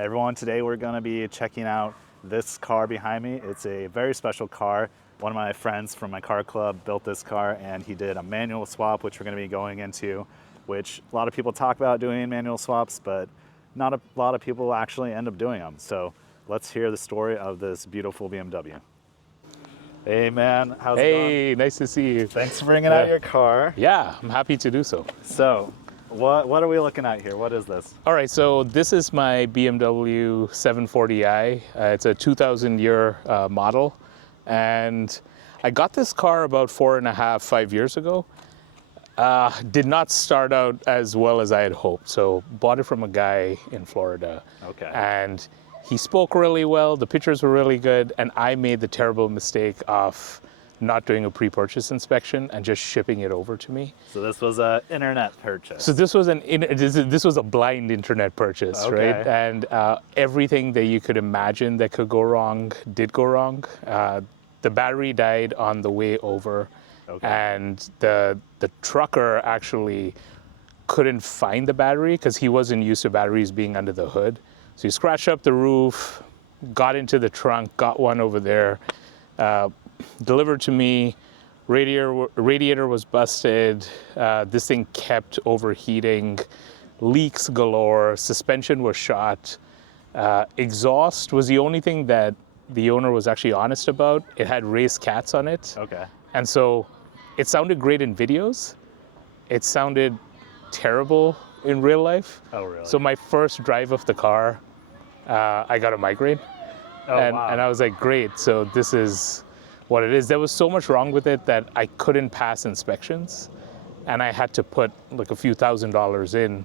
Hey everyone, today we're going to be checking out this car behind me. It's a very special car. One of my friends from my car club built this car and he did a manual swap, which we're going to be going into, which a lot of people talk about doing manual swaps, but not a lot of people actually end up doing them. So let's hear the story of this beautiful BMW. Hey man, how's it going? Hey, nice to see you. Thanks for bringing out your car. Yeah, I'm happy to do so. So, what are we looking at here? What is this? All right, so this is my BMW 740i. It's a 2000 year model. And I got this car about 4.5, 5 years ago. Did not start out as well as I had hoped. So bought it from a guy in Florida. Okay. And he spoke really well, the pictures were really good, and I made the terrible mistake of not doing a pre-purchase inspection and just shipping it over to me. So this was an internet purchase. So this was this was a blind internet purchase, Okay. right? And everything that you could imagine that could go wrong did go wrong. The battery died on the way over, Okay. and the trucker actually couldn't find the battery because he wasn't used to batteries being under the hood. So he scratched up the roof, got into the trunk, got one over there, delivered to me. Radiator was busted. This thing kept overheating, leaks galore, suspension was shot. Exhaust was the only thing that the owner was actually honest about. It had raised cats on it. Okay. And so it sounded great in videos. It sounded terrible in real life. Oh, really? So my first drive of the car, I got a migraine. Oh, and, wow. and I was like, great, so this is what it is. There was so much wrong with it that I couldn't pass inspections. And I had to put like a few $1,000s in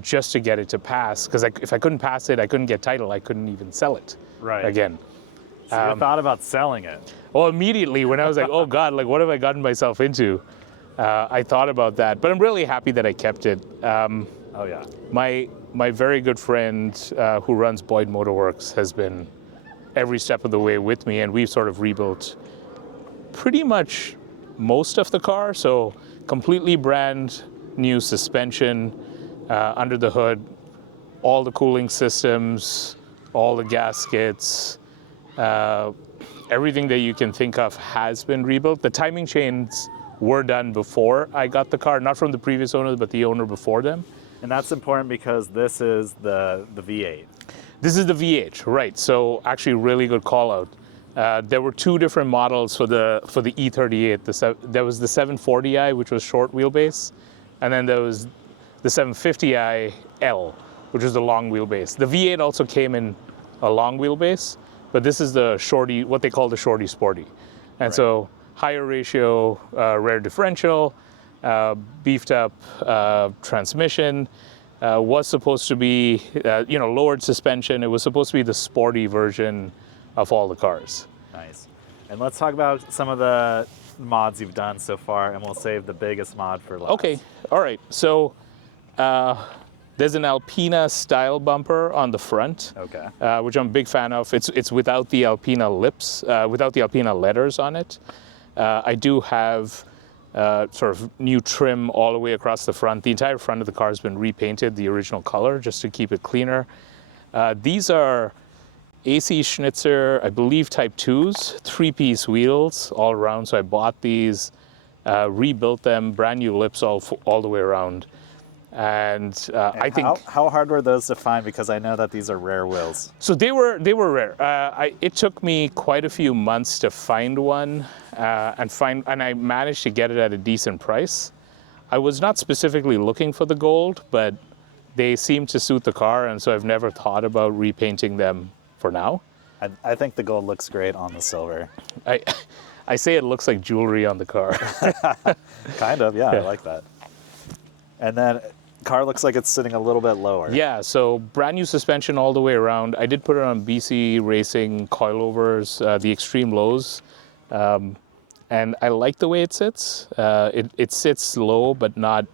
just to get it to pass. Because if I couldn't pass it, I couldn't get title. I couldn't even sell it again. So you thought about selling it? Well, immediately when I was like, oh God, like what have I gotten myself into? I thought about that, but I'm really happy that I kept it. Oh yeah. My very good friend who runs Boyd Motorworks has been every step of the way with me, and we've sort of rebuilt pretty much most of the car. So completely brand new suspension under the hood, all the cooling systems, all the gaskets, everything that you can think of has been rebuilt. The timing chains were done before I got the car, not from the previous owner, but the owner before them. And that's important because this is the V8. This is the V8, right? So actually, really good call out. There were two different models for the E38. There was the 740i, which was short wheelbase, and then there was the 750i L, which was the long wheelbase. The V8 also came in a long wheelbase, but this is the shorty, what they call the shorty sporty, and so higher ratio rear differential, beefed up transmission. Was supposed to be, lowered suspension. It was supposed to be the sporty version of all the cars. Nice. And let's talk about some of the mods you've done so far, and we'll save the biggest mod for last. Okay, all right. So there's an Alpina style bumper on the front, Okay. which I'm a big fan of. It's without the Alpina lips, without the Alpina letters on it. I do have sort of new trim all the way across the front. The entire front of the car has been repainted the original color just to keep it cleaner. These are AC Schnitzer, I believe Type 2s, 3-piece wheels all around. So I bought these, rebuilt them, brand new lips all the way around. And I think how hard were those to find? Because I know that these are rare wheels. so they were rare. It took me quite a few months to find one, and I managed to get it at a decent price. I was not specifically looking for the gold, but they seemed to suit the car, and so I've never thought about repainting them for now. I think the gold looks great on the silver. I say it looks like jewelry on the car. Kind of, yeah, I like that. And then car looks like it's sitting a little bit lower. Yeah, so brand new suspension all the way around. I did put it on BC Racing coilovers, the extreme lows. And I like the way it sits. It sits low, but not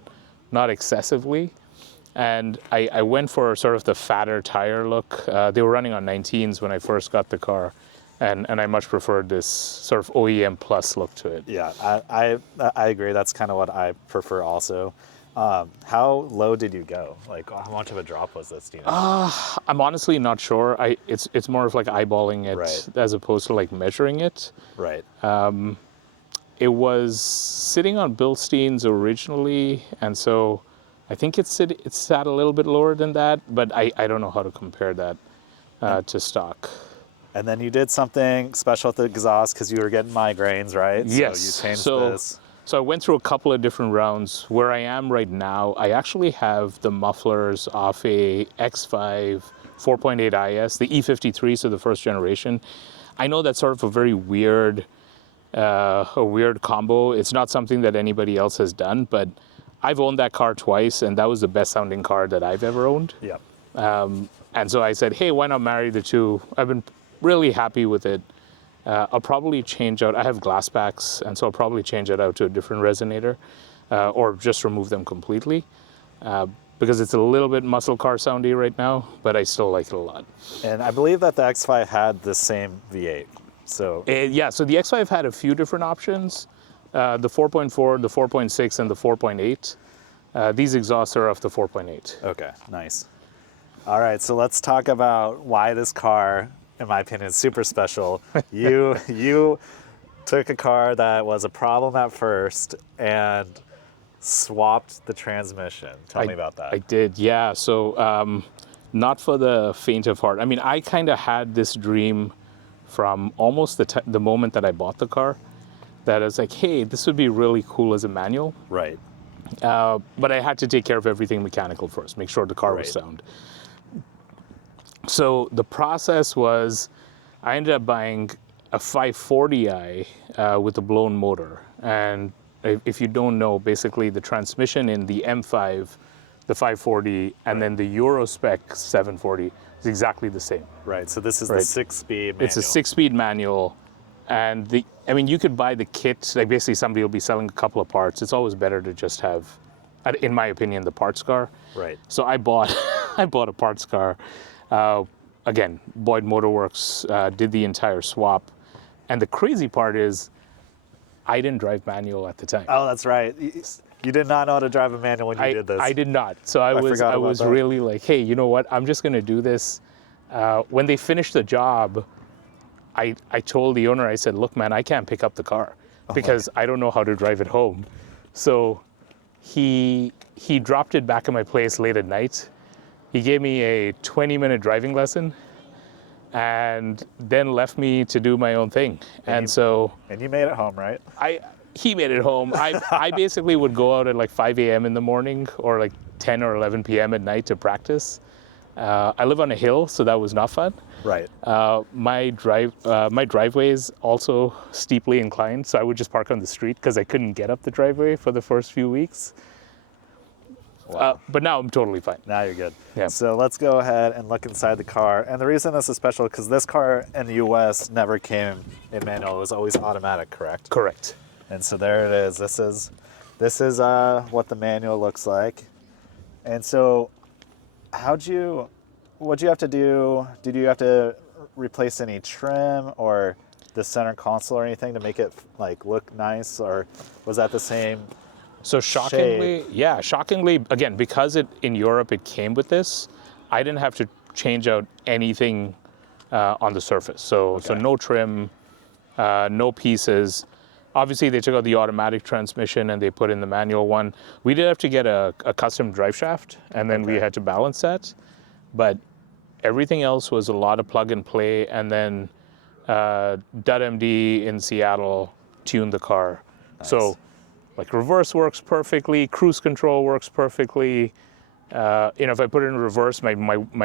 excessively. And I went for sort of the fatter tire look. They were running on 19s when I first got the car. And I much preferred this sort of OEM plus look to it. Yeah, I agree. That's kind of what I prefer also. How low did you go? Like, how much of a drop was this? Do you know? I'm honestly not sure. It's more of like eyeballing it Right. as opposed to like measuring it. Right. It was sitting on Bilsteins originally, and so I think it's sat a little bit lower than that, but I don't know how to compare that to stock. And then you did something special with the exhaust because you were getting migraines, right? Yes. So you changed this. So I went through a couple of different rounds. Where I am right now, I actually have the mufflers off a X5 4.8 IS, the E53, so the first generation. I know that's sort of a very weird combo. It's not something that anybody else has done, but I've owned that car twice, and that was the best sounding car that I've ever owned. Yep. And so I said, hey, why not marry the two? I've been really happy with it. I'll probably change out, I have glass backs, and so I'll probably change it out to a different resonator or just remove them completely because it's a little bit muscle car soundy right now, but I still like it a lot. And I believe that the X5 had the same V8. So Yeah, so the X5 had a few different options, the 4.4, the 4.6, and the 4.8. These exhausts are off the 4.8. okay, nice. All right, so let's talk about why this car, in my opinion, is super special. You took a car that was a problem at first and swapped the transmission. Tell me about that. I did, yeah. So not for the faint of heart. I mean, I kind of had this dream from almost the moment that I bought the car, that I was like, hey, this would be really cool as a manual. Right. But I had to take care of everything mechanical first, make sure the car was sound. So the process was, I ended up buying a 540i with a blown motor. And if you don't know, basically the transmission in the M5, the 540, and then the Euro spec 740 is exactly the same. Right, so this is the 6-speed manual. It's a 6-speed manual. And you could buy the kit, like basically somebody will be selling a couple of parts. It's always better to just have, in my opinion, the parts car. Right. So I bought a parts car. Again, Boyd Motor Works did the entire swap. And the crazy part is, I didn't drive manual at the time. Oh, that's right. You did not know how to drive a manual when you did this. I did not. So I was really like, hey, you know what? I'm just going to do this. When they finished the job, I told the owner, I said, look, man, I can't pick up the car because I don't know how to drive it home. So he dropped it back at my place late at night. He gave me a 20-minute driving lesson and then left me to do my own thing. And you made it home, right? He made it home. I basically would go out at like 5 a.m. in the morning or like 10 or 11 p.m. at night to practice. I live on a hill, so that was not fun. Right. My driveway is also steeply inclined, so I would just park on the street because I couldn't get up the driveway for the first few weeks. Wow. But now I'm totally fine. Now you're good. Yeah. So let's go ahead and look inside the car. And the reason this is special because this car in the U.S. never came in manual. It was always automatic, correct? Correct. And so there it is. This is what the manual looks like. And so what'd you have to do? Did you have to replace any trim or the center console or anything to make it like look nice, or was that the same? So shockingly, again, because in Europe it came with this, I didn't have to change out anything on the surface. So no trim, no pieces. Obviously, they took out the automatic transmission and they put in the manual one. We did have to get a custom drive shaft, and then we had to balance that. But everything else was a lot of plug and play, and then DUD-MD in Seattle tuned the car. Nice. So like reverse works perfectly, cruise control works perfectly. If I put it in reverse, my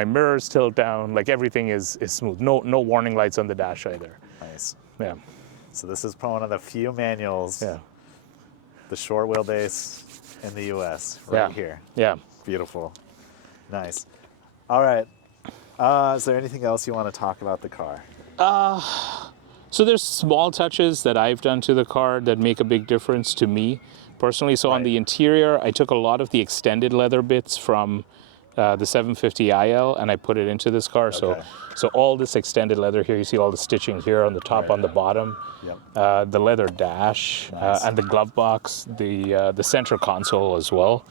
mirrors tilt down, like everything is smooth. No warning lights on the dash either. Nice. Yeah. So this is one of the few manuals, the short wheelbase in the U.S. right here. Yeah. Beautiful. Nice. All right. Is there anything else you want to talk about the car? So there's small touches that I've done to the car that make a big difference to me personally. So on the interior, I took a lot of the extended leather bits from the 750iL and I put it into this car. Okay. So all this extended leather here, you see all the stitching here on the top, on the bottom, the leather dash, and the glove box, the center console as well.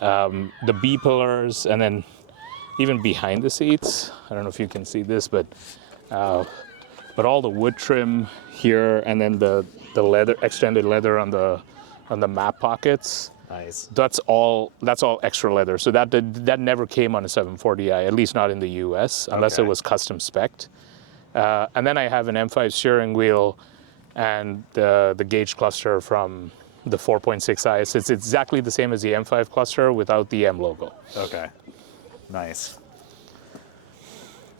the B pillars, and then even behind the seats. I don't know if you can see this, but all the wood trim here, and then the leather, extended leather on the map pockets. Nice. That's all extra leather. So that never came on a 740i, at least not in the US, unless it was custom spec'd. And then I have an M5 steering wheel and the gauge cluster from the 4.6i. So it's exactly the same as the M5 cluster without the M logo. Okay. Nice.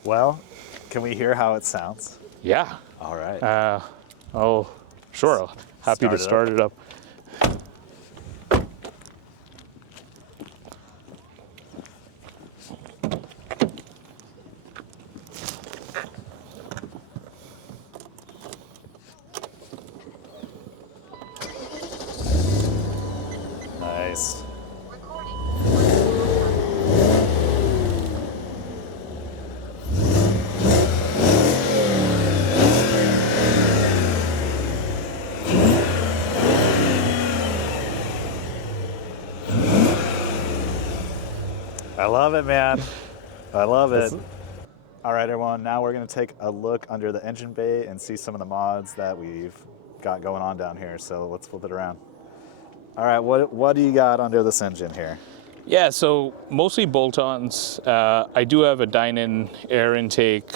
Well, can we hear how it sounds? Yeah. All right. Oh, sure. Happy to start it up. Nice. I love it, man. I love it. All right, everyone. Now we're going to take a look under the engine bay and see some of the mods that we've got going on down here. So let's flip it around. All right, what do you got under this engine here? Yeah, so mostly bolt-ons. I do have a Dynon air intake.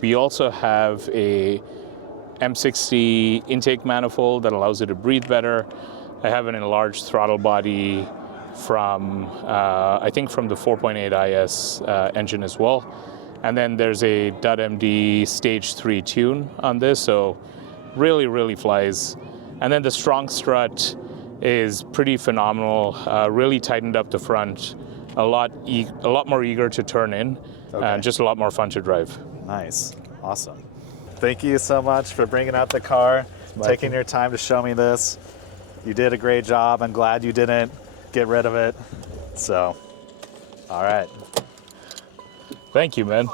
We also have a M60 intake manifold that allows it to breathe better. I have an enlarged throttle body from, I think from the 4.8 IS engine as well. And then there's a .MD Stage 3 tune on this, so really, really flies. And then the strong strut is pretty phenomenal, really tightened up the front, a lot more eager to turn in, and just a lot more fun to drive. Nice, awesome. Thank you so much for bringing out the car, taking your time to show me this. You did a great job. I'm glad you didn't get rid of it. So, all right. Thank you, man.